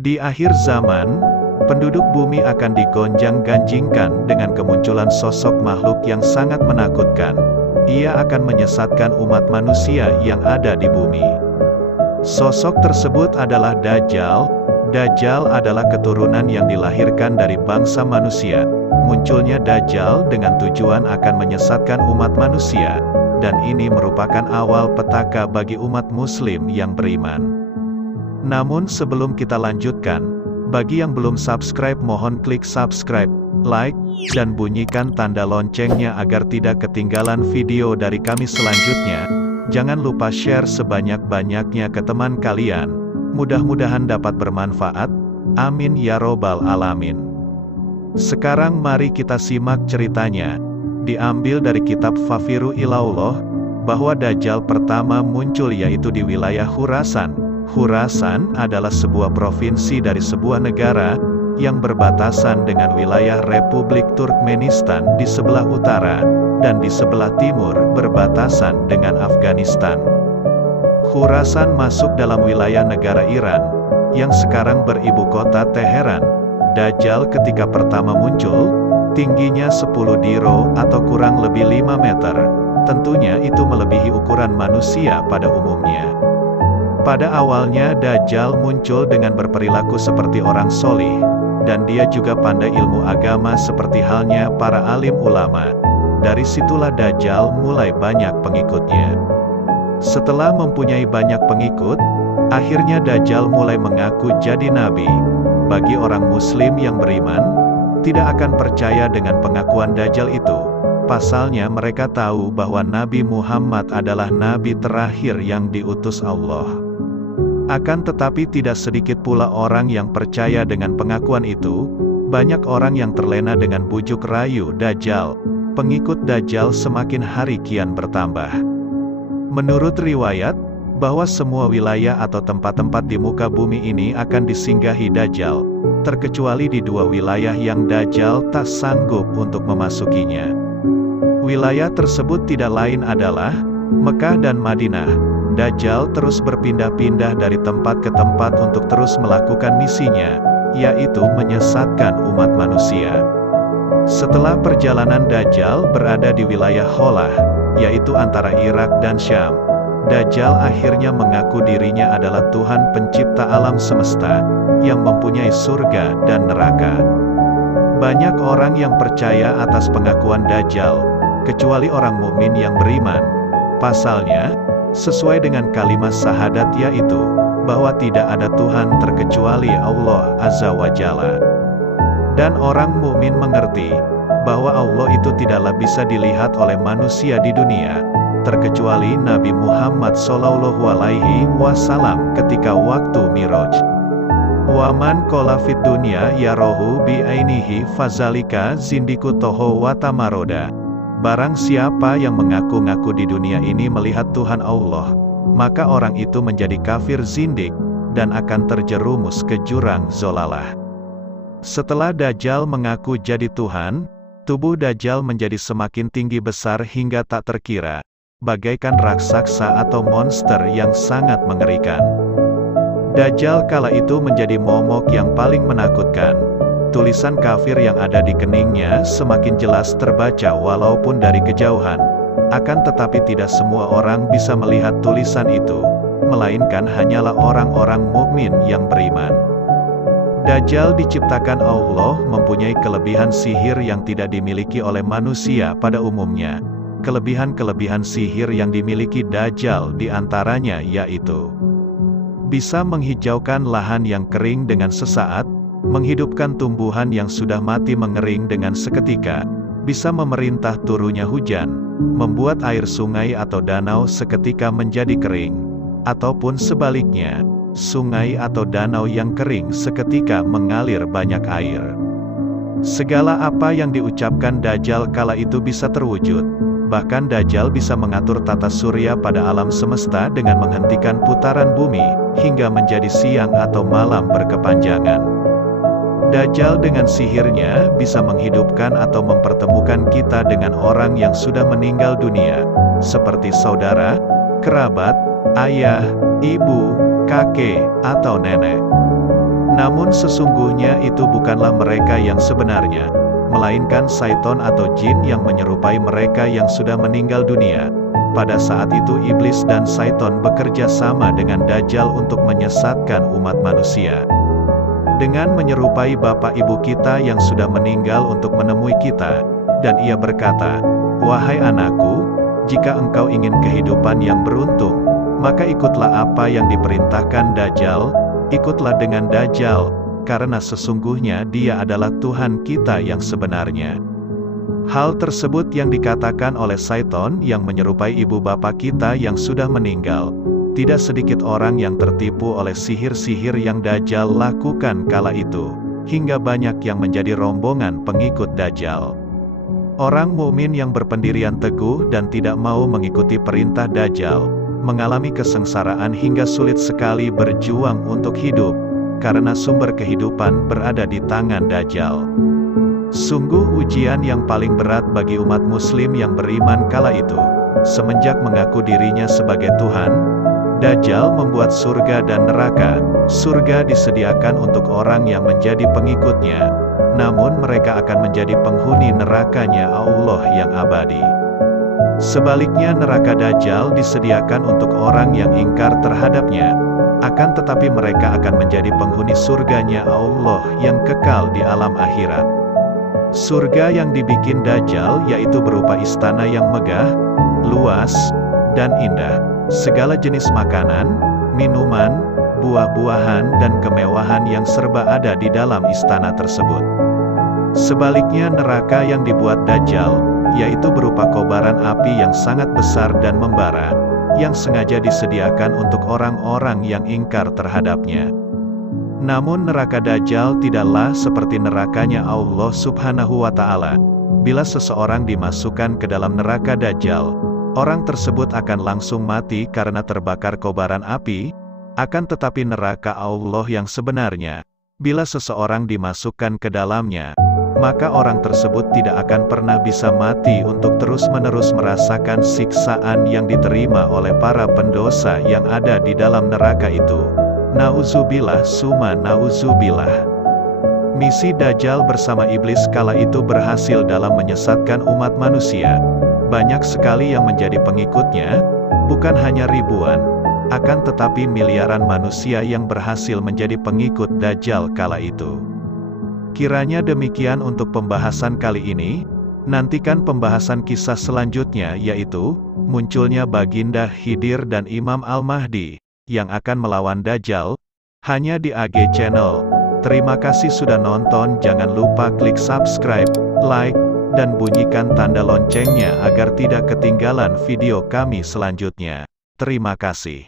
Di akhir zaman, penduduk bumi akan digonjang-ganjingkan dengan kemunculan sosok makhluk yang sangat menakutkan. Ia akan menyesatkan umat manusia yang ada di bumi. Sosok tersebut adalah Dajjal. Dajjal adalah keturunan yang dilahirkan dari bangsa manusia. Munculnya Dajjal dengan tujuan akan menyesatkan umat manusia, dan ini merupakan awal petaka bagi umat muslim yang beriman. Namun sebelum kita lanjutkan, bagi yang belum subscribe mohon klik subscribe, like, dan bunyikan tanda loncengnya agar tidak ketinggalan video dari kami selanjutnya. Jangan lupa share sebanyak-banyaknya ke teman kalian. Mudah-mudahan dapat bermanfaat. Amin ya robbal alamin. Sekarang mari kita simak ceritanya. Diambil dari kitab Fafiru Ilallah, bahwa Dajjal pertama muncul yaitu di wilayah Khurasan. Khurasan adalah sebuah provinsi dari sebuah negara yang berbatasan dengan wilayah Republik Turkmenistan di sebelah utara, dan di sebelah timur berbatasan dengan Afghanistan. Khurasan masuk dalam wilayah negara Iran, yang sekarang beribu kota Teheran. Dajjal ketika pertama muncul, tingginya 10 diro atau kurang lebih 5 meter. Tentunya itu melebihi ukuran manusia pada umumnya. Pada awalnya Dajjal muncul dengan berperilaku seperti orang solih, dan dia juga pandai ilmu agama seperti halnya para alim ulama. Dari situlah Dajjal mulai banyak pengikutnya. Setelah mempunyai banyak pengikut, akhirnya Dajjal mulai mengaku jadi nabi. Bagi orang muslim yang beriman, tidak akan percaya dengan pengakuan Dajjal itu. Pasalnya mereka tahu bahwa Nabi Muhammad adalah nabi terakhir yang diutus Allah. Akan tetapi tidak sedikit pula orang yang percaya dengan pengakuan itu. Banyak orang yang terlena dengan bujuk rayu Dajjal. Pengikut Dajjal semakin hari kian bertambah. Menurut riwayat, bahwa semua wilayah atau tempat-tempat di muka bumi ini akan disinggahi Dajjal, terkecuali di 2 wilayah yang Dajjal tak sanggup untuk memasukinya. Wilayah tersebut tidak lain adalah Mekah dan Madinah. Dajjal terus berpindah-pindah dari tempat ke tempat untuk terus melakukan misinya, yaitu menyesatkan umat manusia. Setelah perjalanan Dajjal berada di wilayah Kholah, yaitu antara Irak dan Syam, Dajjal akhirnya mengaku dirinya adalah Tuhan pencipta alam semesta, yang mempunyai surga dan neraka. Banyak orang yang percaya atas pengakuan Dajjal, kecuali orang mukmin yang beriman. Pasalnya, sesuai dengan kalimat syahadat yaitu, bahwa tidak ada Tuhan terkecuali Allah Azza wa Jalla. Dan orang mukmin mengerti, bahwa Allah itu tidaklah bisa dilihat oleh manusia di dunia, terkecuali Nabi Muhammad SAW ketika waktu Miraj. Waman qala fid dunya yarohu bi ainihi fazalika zindiku toho wa tamaroda. Barang siapa yang mengaku-ngaku di dunia ini melihat Tuhan Allah, maka orang itu menjadi kafir zindik, dan akan terjerumus ke jurang zolalah. Setelah Dajjal mengaku jadi Tuhan, tubuh Dajjal menjadi semakin tinggi besar hingga tak terkira, bagaikan raksasa atau monster yang sangat mengerikan. Dajjal kala itu menjadi momok yang paling menakutkan. Tulisan kafir yang ada di keningnya semakin jelas terbaca walaupun dari kejauhan. Akan tetapi tidak semua orang bisa melihat tulisan itu, melainkan hanyalah orang-orang mukmin yang beriman. Dajjal diciptakan Allah mempunyai kelebihan sihir yang tidak dimiliki oleh manusia pada umumnya. Kelebihan-kelebihan sihir yang dimiliki Dajjal diantaranya yaitu bisa menghijaukan lahan yang kering dengan sesaat, menghidupkan tumbuhan yang sudah mati mengering dengan seketika, bisa memerintah turunnya hujan, membuat air sungai atau danau seketika menjadi kering, ataupun sebaliknya, sungai atau danau yang kering seketika mengalir banyak air. Segala apa yang diucapkan Dajjal kala itu bisa terwujud. Bahkan Dajjal bisa mengatur tata surya pada alam semesta dengan menghentikan putaran bumi, hingga menjadi siang atau malam berkepanjangan. Dajjal dengan sihirnya bisa menghidupkan atau mempertemukan kita dengan orang yang sudah meninggal dunia, seperti saudara, kerabat, ayah, ibu, kakek, atau nenek. Namun sesungguhnya itu bukanlah mereka yang sebenarnya, melainkan Syaiton atau jin yang menyerupai mereka yang sudah meninggal dunia. Pada saat itu iblis dan Syaiton bekerja sama dengan Dajjal untuk menyesatkan umat manusia. Dengan menyerupai bapak ibu kita yang sudah meninggal untuk menemui kita, dan ia berkata, "Wahai anakku, jika engkau ingin kehidupan yang beruntung, maka ikutlah apa yang diperintahkan Dajjal, ikutlah dengan Dajjal, karena sesungguhnya dia adalah Tuhan kita yang sebenarnya." Hal tersebut yang dikatakan oleh Syaiton yang menyerupai ibu bapa kita yang sudah meninggal. Tidak sedikit orang yang tertipu oleh sihir-sihir yang Dajjal lakukan kala itu, hingga banyak yang menjadi rombongan pengikut Dajjal. Orang mukmin yang berpendirian teguh dan tidak mau mengikuti perintah Dajjal, mengalami kesengsaraan hingga sulit sekali berjuang untuk hidup, karena sumber kehidupan berada di tangan Dajjal. Sungguh ujian yang paling berat bagi umat muslim yang beriman kala itu. Semenjak mengaku dirinya sebagai Tuhan, Dajjal membuat surga dan neraka. Surga disediakan untuk orang yang menjadi pengikutnya, namun mereka akan menjadi penghuni nerakanya Allah yang abadi. Sebaliknya neraka Dajjal disediakan untuk orang yang ingkar terhadapnya, akan tetapi mereka akan menjadi penghuni surganya Allah yang kekal di alam akhirat. Surga yang dibikin Dajjal yaitu berupa istana yang megah, luas, dan indah. Segala jenis makanan, minuman, buah-buahan dan kemewahan yang serba ada di dalam istana tersebut. Sebaliknya neraka yang dibuat Dajjal, yaitu berupa kobaran api yang sangat besar dan membara, yang sengaja disediakan untuk orang-orang yang ingkar terhadapnya. Namun neraka Dajjal tidaklah seperti nerakanya Allah Subhanahu wa Ta'ala. Bila seseorang dimasukkan ke dalam neraka Dajjal, orang tersebut akan langsung mati karena terbakar kobaran api. Akan tetapi neraka Allah yang sebenarnya, bila seseorang dimasukkan ke dalamnya, maka orang tersebut tidak akan pernah bisa mati untuk terus-menerus merasakan siksaan yang diterima oleh para pendosa yang ada di dalam neraka itu. Nauzubillah summa nauzubillah. Misi Dajjal bersama iblis kala itu berhasil dalam menyesatkan umat manusia. Banyak sekali yang menjadi pengikutnya, bukan hanya ribuan, akan tetapi miliaran manusia yang berhasil menjadi pengikut Dajjal kala itu. Kiranya demikian untuk pembahasan kali ini. Nantikan pembahasan kisah selanjutnya, yaitu munculnya Baginda Khidir dan Imam Al-Mahdi yang akan melawan Dajjal, hanya di AG Channel. Terima kasih sudah nonton. Jangan lupa klik subscribe, like, dan bunyikan tanda loncengnya agar tidak ketinggalan video kami selanjutnya. Terima kasih.